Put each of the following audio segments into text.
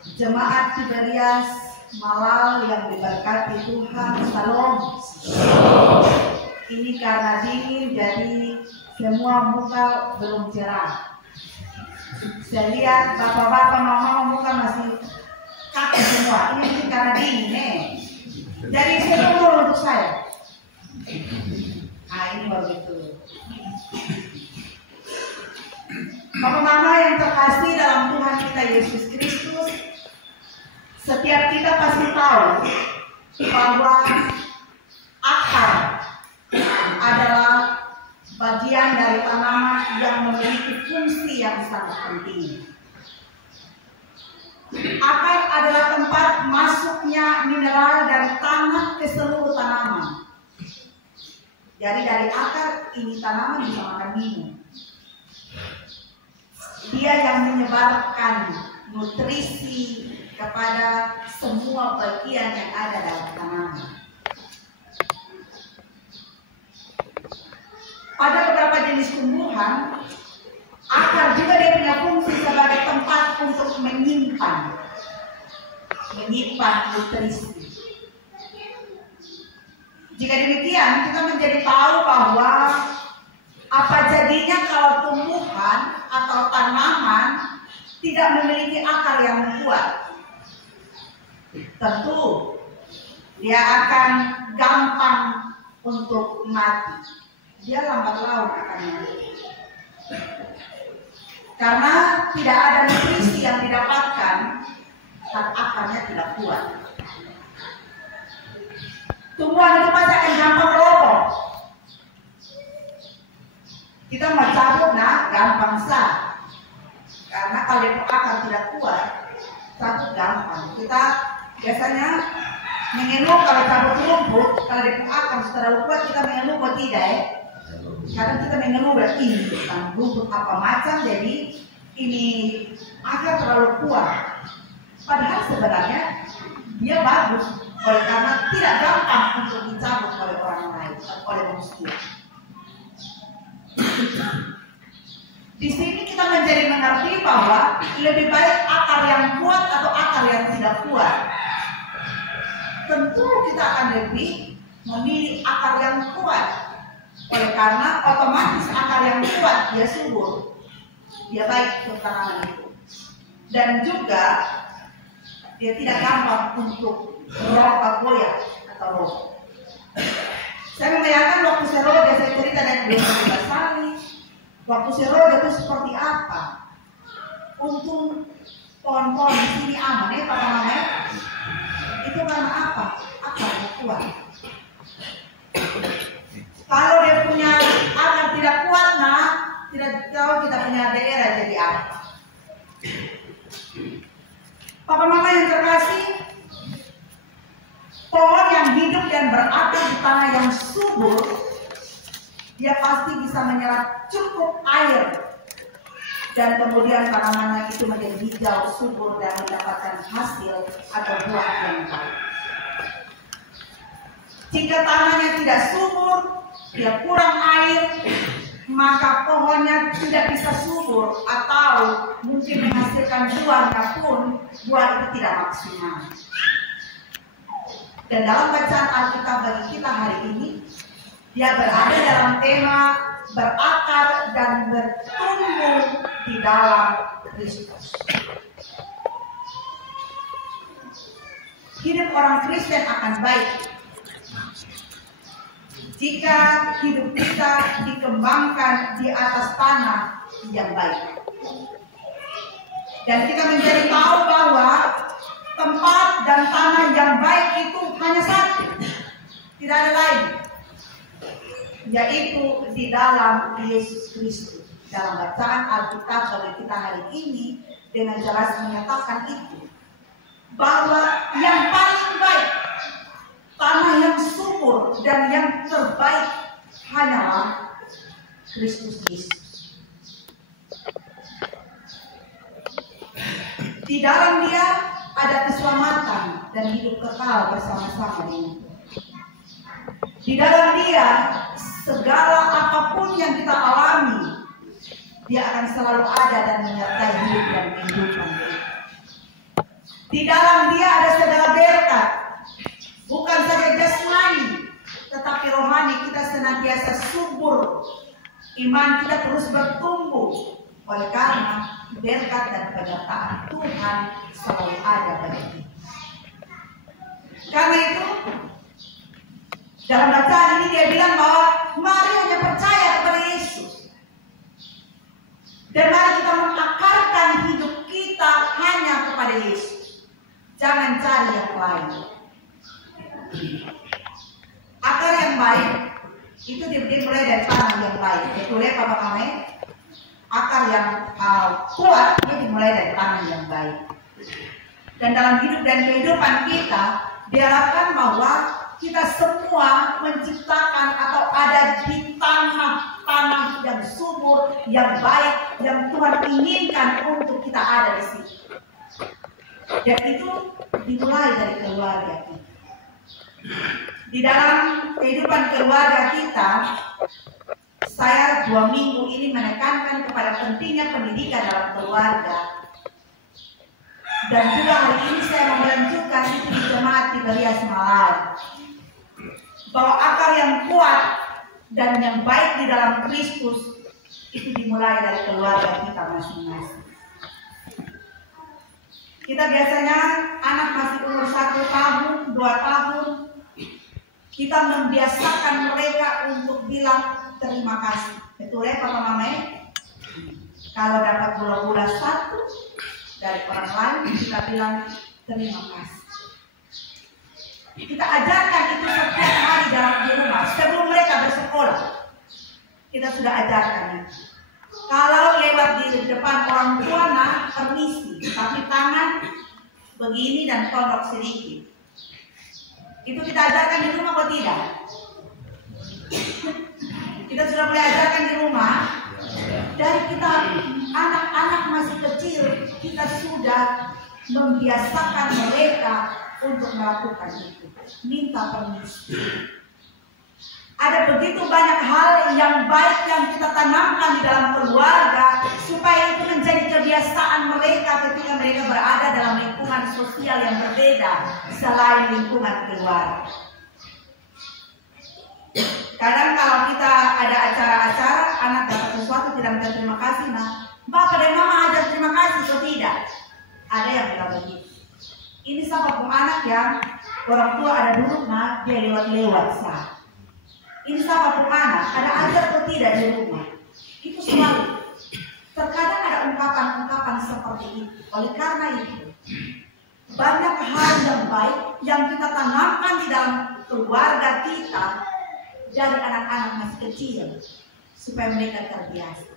Jemaat Tiberias Malal yang diberkati Tuhan, Salam. Ini karena dingin jadi semua muka belum cerah. Saya lihat bapak-bapak, mama muka masih kaku semua. Ini karena dingin, Jadi semua untuk saya. Nah, ini baru itu. Bapak mama yang terkasih dalam Tuhan kita Yesus Kristus, setiap kita pasti tahu bahwa akar adalah bagian dari tanaman yang memiliki fungsi yang sangat penting. Akar adalah tempat masuknya mineral dan tanah ke seluruh tanaman. Jadi dari akar ini tanaman bisa makan minum. Dia yang menyebarkan nutrisi kepada semua bagian yang ada dalam tanaman. Pada beberapa jenis tumbuhan, akar juga dia punya fungsi sebagai tempat untuk menyimpan nutrisi. Jika demikian, kita menjadi tahu bahwa apa jadinya kalau tumbuhan atau tanaman tidak memiliki akar yang kuat. Tentu dia akan gampang untuk mati. Dia lambat laun akan mati. Karena tidak ada nutrisi yang didapatkan dan akarnya tidak kuat. Tumbuhan itu pasti akan gampang roboh. Kita mau cabut, gampang sah. Karena kalau itu akar tidak kuat, cabut gampang. Kita biasanya mengeluh kalau cabut rumput, kalau itu akar terlalu kuat kita mengeluh atau tidak ya? Karena kita mengeluh berarti tentang rumput apa macam, jadi ini akar terlalu kuat. Padahal sebenarnya dia bagus, karena tidak gampang untuk dicabut oleh orang lain, oleh manusia. Di sini kita menjadi mengerti bahwa lebih baik akar yang kuat atau akar yang tidak kuat. Tentu kita akan lebih memilih akar yang kuat. Oleh karena otomatis akar yang kuat dia subur, dia baik untuk tanaman itu. Dan juga dia tidak gampang untuk goyah atau roboh. Saya membayangkan waktu saya roboh, saya cerita dari belum kali. Waktu saya roboh itu seperti apa? Untung pohon-pohon di sini aman ya Pak Mama. Itu karena apa? Akar yang kuat. Kalau dia punya akar tidak kuat, tidak tahu kita punya daerah jadi apa. Papa Mama yang terkasih, pohon yang hidup dan berakar di tanah yang subur, dia pasti bisa menyerap cukup air dan kemudian tanamannya itu menjadi hijau, subur dan mendapatkan hasil atau buah yang baik. Jika tanahnya tidak subur, dia kurang air, maka pohonnya tidak bisa subur atau mungkin menghasilkan buahnya pun buah itu tidak maksimal. Dan dalam bacaan Alkitab bagi kita hari ini, dia berada dalam tema berakar dan bertumbuh di dalam Kristus. Hidup orang Kristen akan baik jika hidup kita dikembangkan di atas tanah yang baik. Dan kita menjadi tahu bahwa tempat dan tanah yang baik itu hanya satu, tidak ada lain, yaitu di dalam Yesus Kristus. Dalam bacaan Alkitab bagi kita hari ini dengan jelas menyatakan itu, bahwa yang paling baik, tanah yang subur dan yang terbaik hanyalah Kristus Yesus. Di dalam Dia ada keselamatan dan hidup kekal bersama-sama dengan Tuhan. Di dalam Dia segala apapun yang kita alami, Dia akan selalu ada dan menyertai hidup dan kehidupan kita. Di dalam Dia ada segala berkat, bukan saja jasmani, tetapi rohani. Kita senantiasa subur, iman kita terus bertumbuh oleh karena berkat dan penyertaan Tuhan selalu ada bagi kita. Karena itu dalam bacaan ini dia bilang bahwa mari hanya percaya kepada Yesus, dan mari kita mengakarkan hidup kita hanya kepada Yesus. Jangan cari yang lain. Akar yang baik itu dimulai dari tanah yang baik. Betul ya Bapak Mame? Akar yang kuat itu dimulai dari tanah yang baik. Dan dalam hidup dan kehidupan kita diharapkan bahwa kita semua menciptakan atau ada di tanah yang subur, yang baik, yang Tuhan inginkan untuk kita ada di situ. Dan itu dimulai dari keluarga kita. Di dalam kehidupan keluarga kita, saya 2 minggu ini menekankan kepada pentingnya pendidikan dalam keluarga. Dan juga hari ini saya mau melanjutkan itu di jemaat di Beria Semalam, bahwa akar yang kuat dan yang baik di dalam Kristus itu dimulai dari keluarga kita masing-masing. Kita biasanya anak masih umur 1 tahun, 2 tahun, kita membiasakan mereka untuk bilang terima kasih. Betul ya Papa Mama? Kalau dapat gula-gula 1 dari orang lain, kita bilang terima kasih. Kita ajarkan itu setiap hari di rumah. Sebelum mereka bersekolah, kita sudah ajarkan itu. Kalau lewat di depan orang tua, nah permisi, tapi tangan begini dan tondok sedikit. Itu kita ajarkan di rumah atau tidak? Kita sudah mulai ajarkan di rumah. Dari kita anak-anak masih kecil, kita sudah membiasakan mereka untuk melakukan itu. Minta permisi. Ada begitu banyak hal yang baik yang kita tanamkan di dalam keluarga, supaya itu menjadi kebiasaan mereka ketika mereka berada dalam lingkungan sosial yang berbeda selain lingkungan keluarga. Kadang kalau kita ada acara-acara, anak dapat sesuatu tidak minta terima kasih, nah Bapak dan Mama ajar terima kasih atau tidak? Ada yang bilang begitu. Ini sama pun anak yang orang tua ada duduk, nah dia lewat-lewat sah. Ini sama pun anak, ada ajar atau tidak di rumah. Itu selalu. Terkadang ada ungkapan-ungkapan seperti itu. Oleh karena itu, banyak hal yang baik yang kita tanamkan di dalam keluarga kita dari anak-anak masih kecil, supaya mereka terbiasa.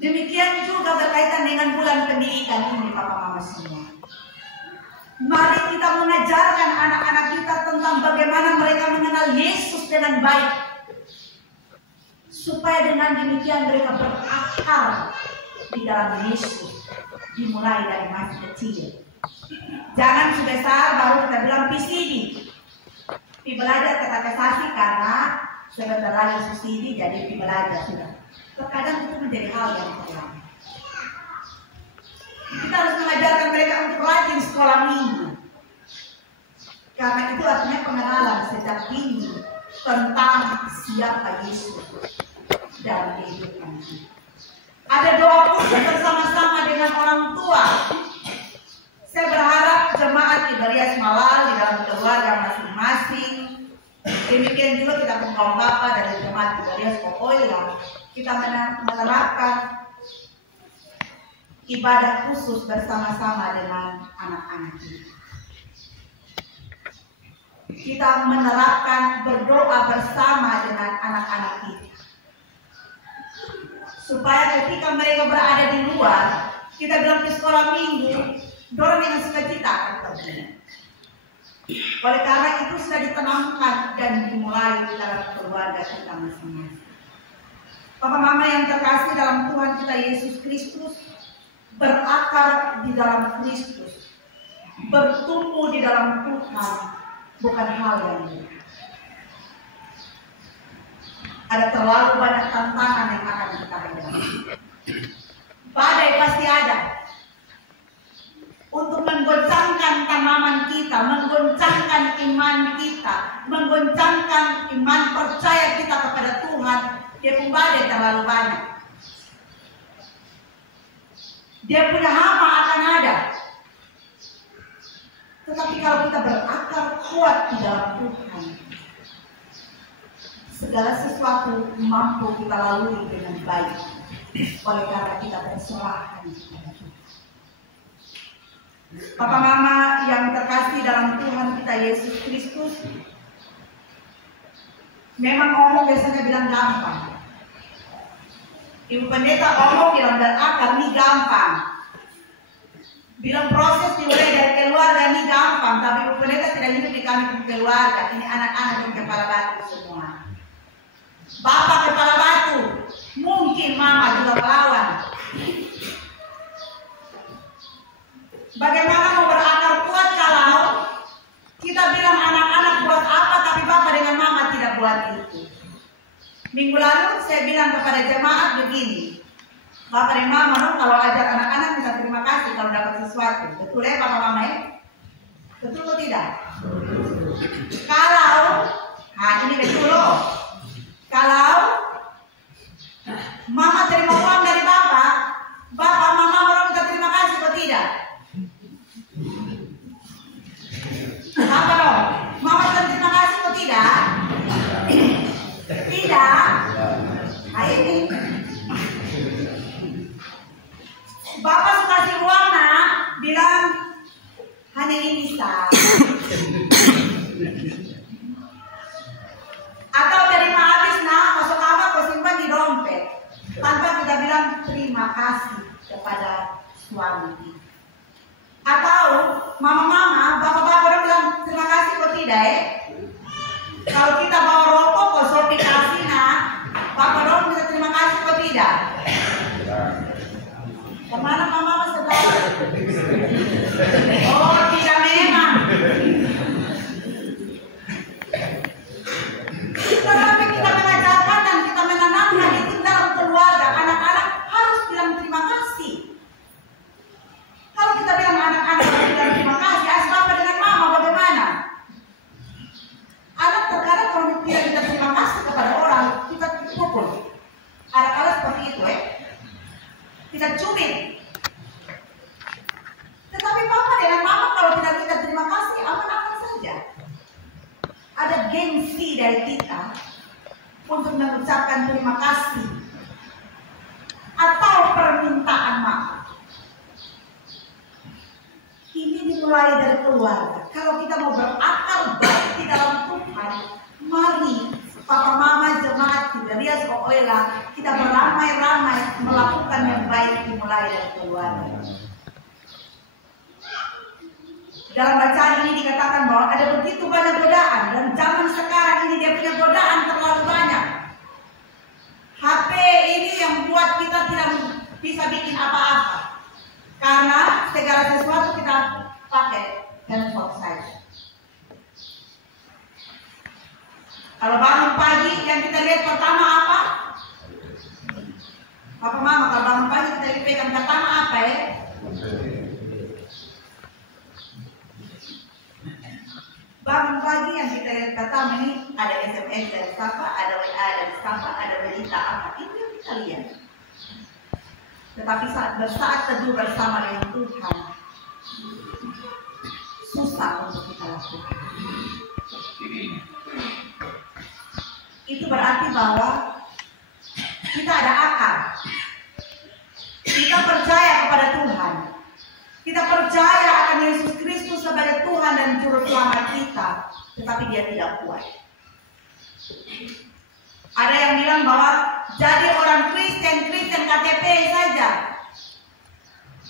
Demikian juga berkaitan dengan bulan pendidikan ini, Papa Mama semua. Mari kita mengajarkan anak-anak kita tentang bagaimana mereka mengenal Yesus dengan baik, supaya dengan demikian mereka berakar di dalam Yesus, dimulai dari masih kecil. Jangan sudah besar baru kita bilang PCD, belajar kata kasasi karena sebentar lagi subsidi, jadi belajar sudah. Terkadang itu menjadi hal yang terlambat. Kita harus mengajarkan mereka untuk rajin sekolah minggu, karena itu artinya pengenalan sejak dini tentang siapa Yesus dalam kehidupan kita. Ada doa khusus bersama-sama dengan orang tua. Saya berharap jemaat di Beria Semalam di dalam keluarga masing-masing, demikian juga kita kaum bapak dari jemaat di Beria Semalam, kita menerapkan ibadah khusus bersama-sama dengan anak-anak kita. Kita menerapkan berdoa bersama dengan anak-anak kita, supaya ketika mereka berada di luar, kita bilang di sekolah minggu, dorong dengan sukacita akan pergi. Oleh karena itu sudah ditanamkan dan dimulai di dalam keluarga kita masing-masing. Papa Mama yang terkasih dalam Tuhan kita Yesus Kristus, berakar di dalam Kristus, bertumbuh di dalam Tuhan, bukan hal yang mudah. Ada terlalu banyak tantangan yang akan kita hadapi. Badai pasti ada untuk menggoncang pemahaman kita, menggoncangkan iman kita, menggoncangkan iman percaya kita kepada Tuhan, dia kembali terlalu banyak. Dia punya hama akan ada. Tetapi kalau kita berakar kuat di dalam Tuhan, segala sesuatu mampu kita lalui dengan baik. Oleh karena kita berserah kepada Tuhan. Papa mama yang terkasih dalam Tuhan kita Yesus Kristus, memang omong biasanya bilang gampang. Ibu pendeta omong bilang berakar ini gampang. Bilang proses dimulai dari keluarga ini gampang, tapi ibu pendeta tidak hidup di kami keluarga. Ini anak-anak yang kepala batu semua. Bapak kepala batu, mungkin mama juga melawan. Bagaimana mau berakar kuat kalau kita bilang anak-anak buat apa, tapi bapak dengan mama tidak buat itu. Minggu lalu saya bilang kepada jemaat begini, bapak dan mama dong kalau ajar anak-anak bisa terima kasih kalau dapat sesuatu. Betul ya bapak mama ya? Betul atau tidak? Kalau, nah ini betul loh. Kalau mama terima uang dari bapak, bapak mama mau minta terima kasih atau tidak? Apa dong? Mama terima kasih atau tidak? Tidak. Nah ini bapak suka kasih uang nak, bilang hanya ini bisa. Atau terima habis nak, masuk kamar kau simpan di dompet. Tanpa kita bilang terima kasih kepada suami. Atau mama-mama, bapak-bapak orang bilang terima kasih kok tidak ya? Kalau kita bawa rokok kok sopi kasih nak, bapak orang bisa terima kasih kok tidak? Kemana mama sedang? Oh tidak memang. Tetapi kita mengajarkan dan kita menanamkan itu dalam keluarga. Anak-anak harus bilang terima kasih. Kalau kita bilang anak-anak harus bilang terima kasih, bapak dengan mama bagaimana? Anak terkadang kalau tidak kita terima kasih kepada orang, kita pukul. Ada seperti itu kita cubit. Tetapi papa dengan mama kalau tidak kita terima kasih, aman-aman saja. Ada gengsi dari kita untuk mengucapkan terima kasih atau permintaan maaf. Ini dimulai dari keluarga. Kalau kita mau berakar baik di dalam Tuhan, mari papa mama jemaat Tiberias Oela kita beramai-ramai melakukan yang baik dimulai dari keluarga. Dalam bacaan ini dikatakan bahwa ada begitu banyak godaan dan zaman sekarang ini dia punya godaan terlalu banyak. HP ini yang buat kita tidak bisa bikin apa-apa karena segala sesuatu kita pakai handphone saja. Kalau bangun pagi yang kita lihat pertama apa? Papa mama kalau bangun pagi kita lihat yang pertama apa ya? Bangun pagi yang kita lihat pertama ini ada SMS dari siapa, ada WA dari siapa, ada berita apa, itu yang kita lihat. Tetapi saat teduh bersama dengan Tuhan, susah untuk kita lakukan. Itu berarti bahwa kita ada akal. Kita percaya kepada Tuhan. Kita percaya akan Yesus Kristus sebagai Tuhan dan Juru Selamat kita, tetapi dia tidak kuat. Ada yang bilang bahwa jadi orang Kristen KTP saja.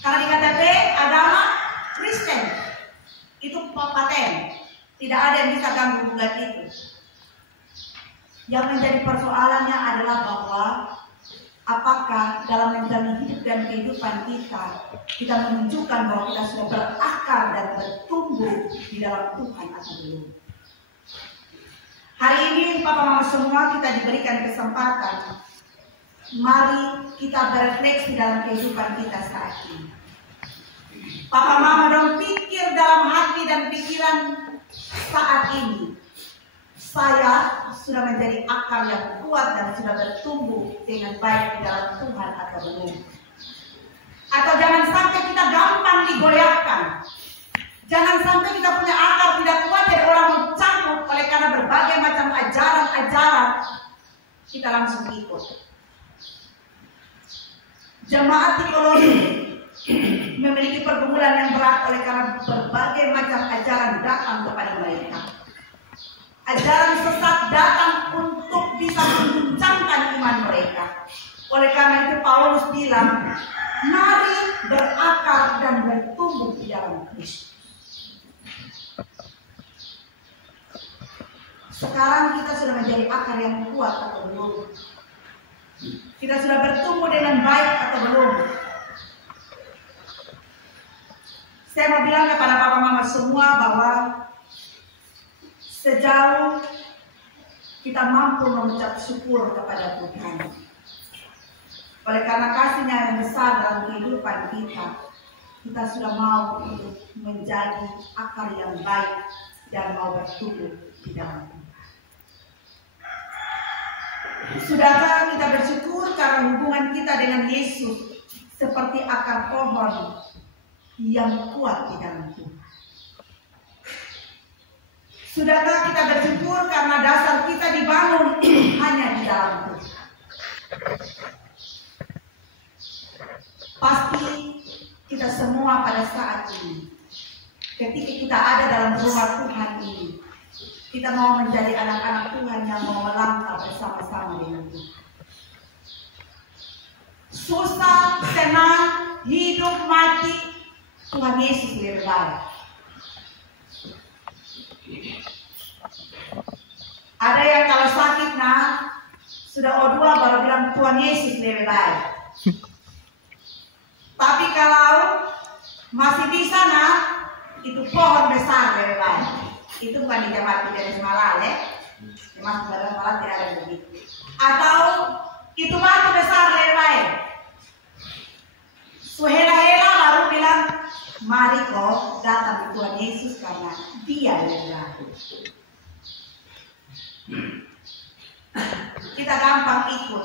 Kalau di KTP agama Kristen itu paten, tidak ada yang bisa ganggu gugat itu. Yang menjadi persoalannya adalah bahwa apakah dalam menjalani hidup dan kehidupan kita menunjukkan bahwa kita sudah berakar dan bertumbuh di dalam Tuhan atau belum. Hari ini Papa Mama semua kita diberikan kesempatan. Mari kita berefleksi dalam kehidupan kita saat ini. Papa Mama dong pikir dalam hati dan ini saya sudah menjadi akar yang kuat dan sudah bertumbuh dengan baik di dalam Tuhan atau belum. Atau jangan sampai kita gampang digoyahkan. Jangan sampai kita punya akar tidak kuat dan orang mencangkuk oleh karena berbagai macam ajaran-ajaran kita langsung ikut. Jemaat di Kolose memiliki pergumulan yang berat oleh karena berbagai macam ajaran datang kepada mereka. Ajaran sesat datang untuk bisa mengguncangkan iman mereka. Oleh karena itu Paulus bilang, mari berakar dan bertumbuh di dalam Kristus. Sekarang kita sudah menjadi akar yang kuat atau belum? Kita sudah bertumbuh dengan baik atau belum? Saya mau bilang kepada papa mama semua bahwa sejauh kita mampu mengucap syukur kepada Tuhan, oleh karena kasih-Nya yang besar dalam kehidupan kita, kita sudah mau untuk menjadi akar yang baik dan mau bertumbuh di dalam Tuhan. Sudahkah kita bersyukur karena hubungan kita dengan Yesus seperti akar pohon yang kuat di dalam Tuhan? Sudahkah kita bersyukur karena dasar kita dibangun hanya di dalam Tuhan? Pasti kita semua pada saat ini, ketika kita ada dalam rumah Tuhan ini, kita mau menjadi anak-anak Tuhan yang mau melangkah bersama-sama dengan Tuhan. Susah, senang, hidup, mati, Tuhan Yesus lebih baik. Ada yang kalau sakit sudah O2 baru bilang Tuhan Yesus lebih baik. Tapi kalau masih bisa itu pohon besar lebih baik. Itu bukan di jemaat tidak semalam ya. Jemaat badan malam tidak ada begitu. Atau itu batu besar lebih baik. Suhela-hela baru bilang mari kau datang ke Tuhan Yesus karena Dia lebih baik. Kita gampang ikut.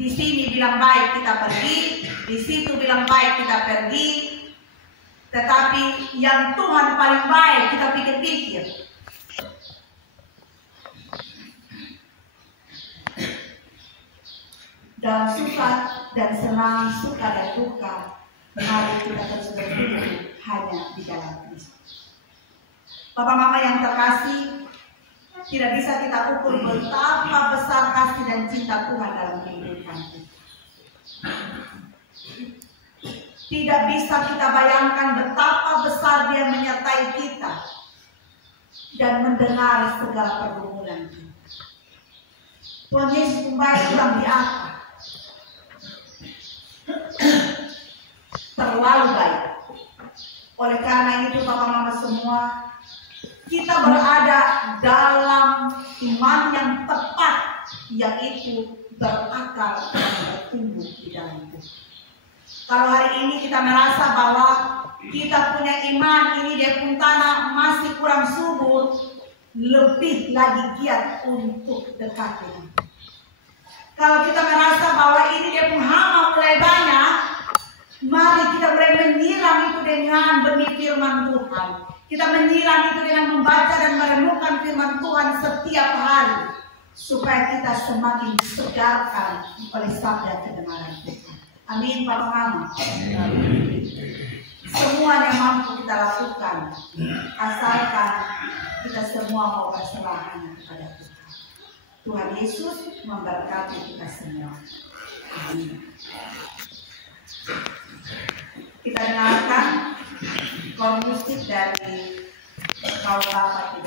Di sini bilang baik kita pergi, di situ bilang baik kita pergi. Tetapi yang Tuhan paling baik kita pikir-pikir. Dalam susah dan senang, suka dan duka, mari kita terus bertumbuh hanya di dalam Kristus. Bapak mama yang terkasih, tidak bisa kita ukur betapa besar kasih dan cinta Tuhan dalam kehidupan kita. Tidak bisa kita bayangkan betapa besar Dia menyertai kita dan mendengar segala pergumulan kita. Tuhan Yesus kembali pulang di atas. Terlalu baik. Oleh karena itu Bapak Mama semua, kita berada dalam iman yang tepat, yaitu berakar dan bertumbuh di dalam Tuhan. Kalau hari ini kita merasa bahwa kita punya iman ini dia pun tanah masih kurang subur, lebih lagi giat untuk dekat dengan. Kalau kita merasa bahwa ini dia pun hama mulai banyak, mari kita mulai menyiram itu dengan benih firman Tuhan. Kita menyiram itu dengan membaca dan merenungkan firman Tuhan setiap hari, supaya kita semakin disegarkan oleh sabda kebenaran Tuhan. Amin, Bapak Mama. Semuanya mampu kita lakukan, asalkan kita semua mau berserah kepada Tuhan. Tuhan Yesus memberkati kita semua. Amin. Kita dengarkan musik dari kaum Bapak